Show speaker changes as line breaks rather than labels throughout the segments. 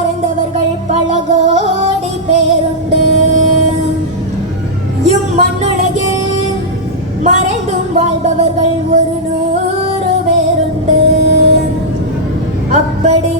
மறைந்தவர்கள் பல கோடி பேருண்டு. இம்மண்ணுலகில் மறைந்தும் வாழ்பவர்கள் ஒரு நூறு பேருண்டு. அப்படி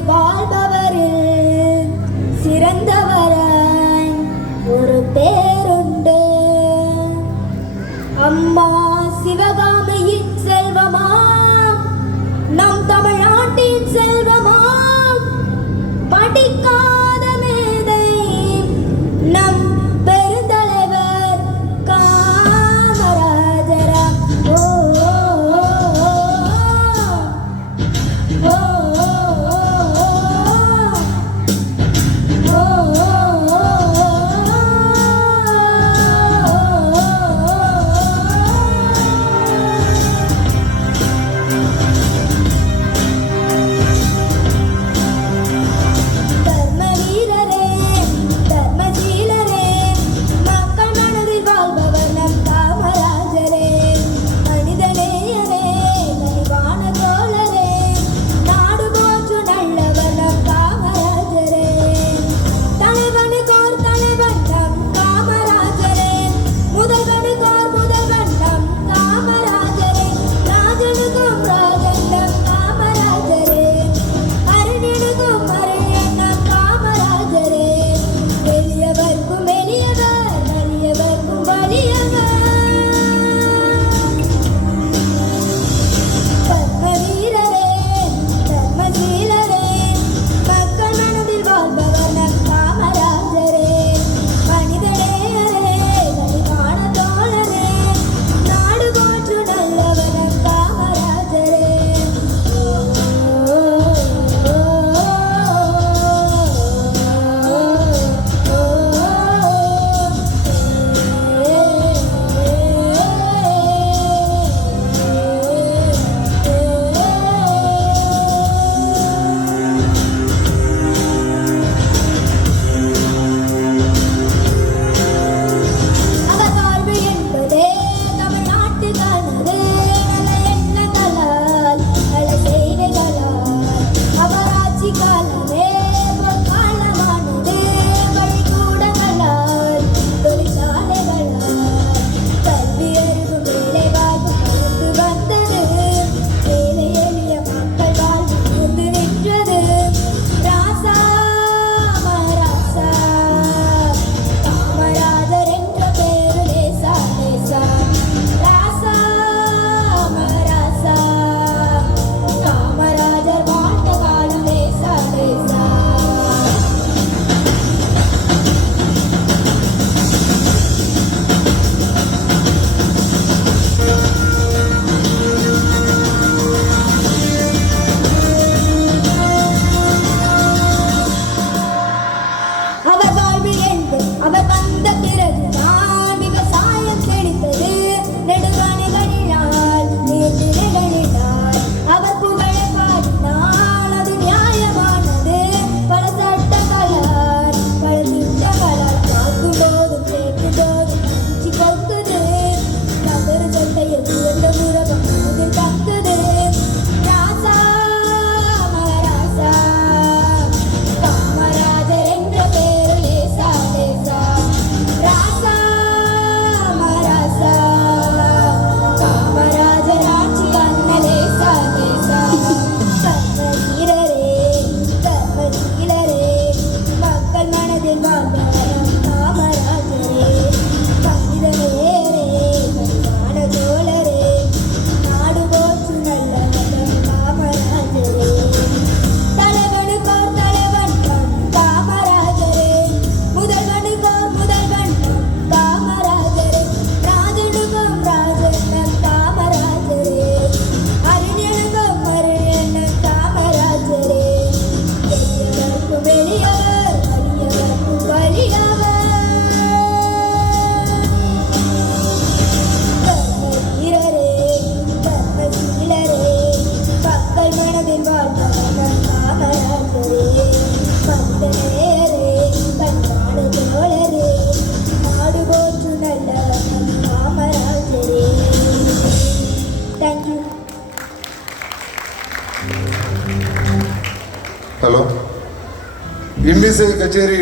ಇಲ್ಲಿಸೆ ಕಚೇರಿ